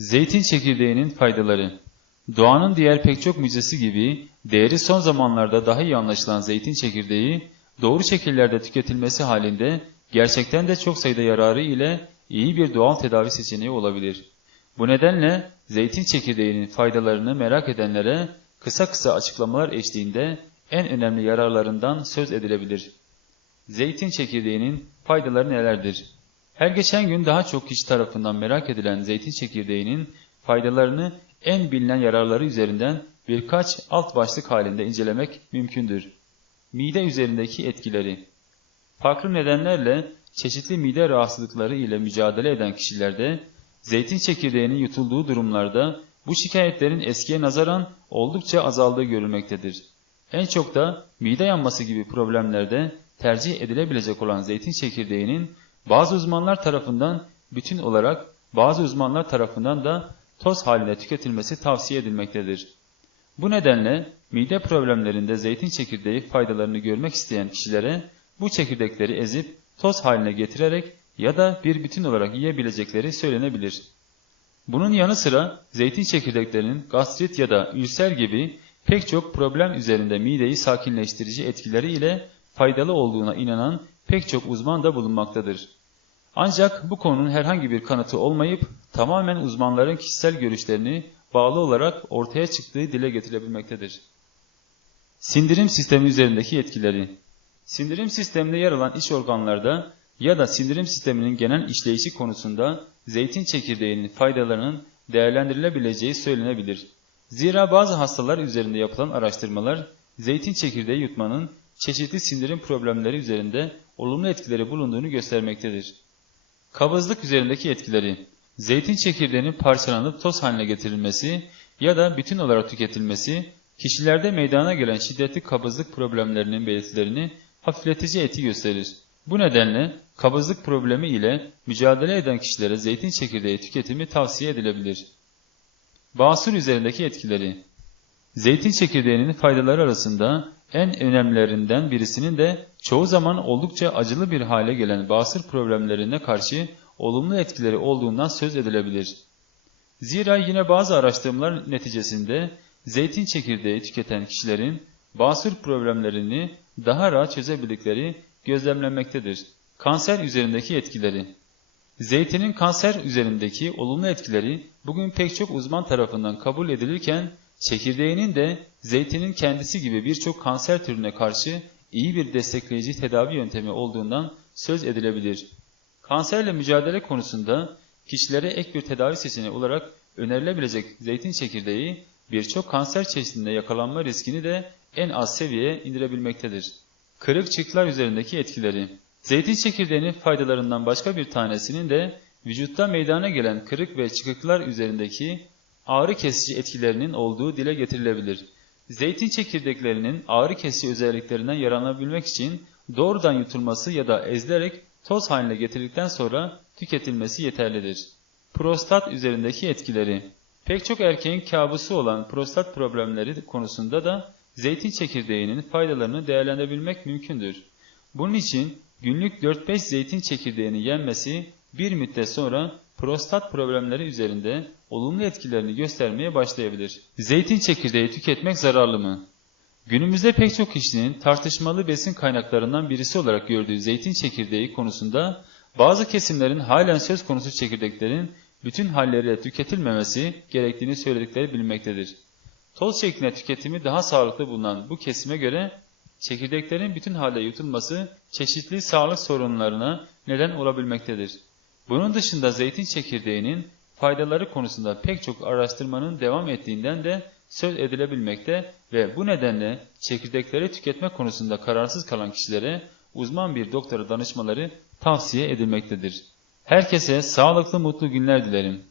Zeytin çekirdeğinin faydaları Doğanın diğer pek çok müjdesi gibi değeri son zamanlarda daha iyi anlaşılan zeytin çekirdeği doğru şekillerde tüketilmesi halinde gerçekten de çok sayıda yararı ile iyi bir doğal tedavi seçeneği olabilir. Bu nedenle zeytin çekirdeğinin faydalarını merak edenlere kısa kısa açıklamalar eşliğinde en önemli yararlarından söz edilebilir. Zeytin çekirdeğinin faydaları nelerdir? Her geçen gün daha çok kişi tarafından merak edilen zeytin çekirdeğinin faydalarını en bilinen yararları üzerinden birkaç alt başlık halinde incelemek mümkündür. Mide üzerindeki etkileri Farklı nedenlerle çeşitli mide rahatsızlıkları ile mücadele eden kişilerde zeytin çekirdeğinin yutulduğu durumlarda bu şikayetlerin eskiye nazaran oldukça azaldığı görülmektedir. En çok da mide yanması gibi problemlerde tercih edilebilecek olan zeytin çekirdeğinin bazı uzmanlar tarafından bütün olarak bazı uzmanlar tarafından da toz halinde tüketilmesi tavsiye edilmektedir. Bu nedenle mide problemlerinde zeytin çekirdeği faydalarını görmek isteyen kişilere bu çekirdekleri ezip toz haline getirerek ya da bir bütün olarak yiyebilecekleri söylenebilir. Bunun yanı sıra zeytin çekirdeklerinin gastrit ya da ülser gibi pek çok problem üzerinde mideyi sakinleştirici etkileri ile faydalı olduğuna inanan pek çok uzman da bulunmaktadır. Ancak bu konunun herhangi bir kanıtı olmayıp tamamen uzmanların kişisel görüşlerini bağlı olarak ortaya çıktığı dile getirebilmektedir. Sindirim sistemi üzerindeki etkileri Sindirim sisteminde yer alan iç organlarda ya da sindirim sisteminin genel işleyişi konusunda zeytin çekirdeğinin faydalarının değerlendirilebileceği söylenebilir. Zira bazı hastalar üzerinde yapılan araştırmalar zeytin çekirdeği yutmanın çeşitli sindirim problemleri üzerinde olumlu etkileri bulunduğunu göstermektedir. Kabızlık üzerindeki etkileri Zeytin çekirdeğinin parçalanıp toz haline getirilmesi ya da bütün olarak tüketilmesi kişilerde meydana gelen şiddetli kabızlık problemlerinin belirtilerini hafifletici etki gösterir. Bu nedenle kabızlık problemi ile mücadele eden kişilere zeytin çekirdeği tüketimi tavsiye edilebilir. Basur üzerindeki etkileri Zeytin çekirdeğinin faydaları arasında en önemlilerinden birisinin de çoğu zaman oldukça acılı bir hale gelen basır problemlerine karşı olumlu etkileri olduğundan söz edilebilir. Zira yine bazı araştırmalar neticesinde zeytin çekirdeği tüketen kişilerin basır problemlerini daha rahat çözebildikleri gözlemlenmektedir. Kanser üzerindeki etkileri Zeytinin kanser üzerindeki olumlu etkileri bugün pek çok uzman tarafından kabul edilirken çekirdeğinin de zeytinin kendisi gibi birçok kanser türüne karşı iyi bir destekleyici tedavi yöntemi olduğundan söz edilebilir. Kanserle mücadele konusunda kişilere ek bir tedavi seçeneği olarak önerilebilecek zeytin çekirdeği birçok kanser çeşidinde yakalanma riskini de en az seviyeye indirebilmektedir. Kırık çıklar üzerindeki etkileri Zeytin çekirdeğinin faydalarından başka bir tanesinin de vücutta meydana gelen kırık ve çıkıklar üzerindeki ağrı kesici etkilerinin olduğu dile getirilebilir. Zeytin çekirdeklerinin ağrı kesici özelliklerinden yararlanabilmek için doğrudan yutulması ya da ezilerek toz haline getirdikten sonra tüketilmesi yeterlidir. Prostat üzerindeki etkileri Pek çok erkeğin kabusu olan prostat problemleri konusunda da zeytin çekirdeğinin faydalarını değerlendirebilmek mümkündür. Bunun için günlük 4-5 zeytin çekirdeğini yenmesi bir müddet sonra prostat problemleri üzerinde olumlu etkilerini göstermeye başlayabilir. Zeytin çekirdeği tüketmek zararlı mı? Günümüzde pek çok kişinin tartışmalı besin kaynaklarından birisi olarak gördüğü zeytin çekirdeği konusunda bazı kesimlerin halen söz konusu çekirdeklerin bütün halleriyle tüketilmemesi gerektiğini söyledikleri bilinmektedir. Toz şeklinde tüketimi daha sağlıklı bulunan bu kesime göre çekirdeklerin bütün halde yutulması çeşitli sağlık sorunlarına neden olabilmektedir. Bunun dışında zeytin çekirdeğinin faydaları konusunda pek çok araştırmanın devam ettiğinden de söz edilebilmekte ve bu nedenle çekirdekleri tüketme konusunda kararsız kalan kişilere uzman bir doktora danışmaları tavsiye edilmektedir. Herkese sağlıklı mutlu günler dilerim.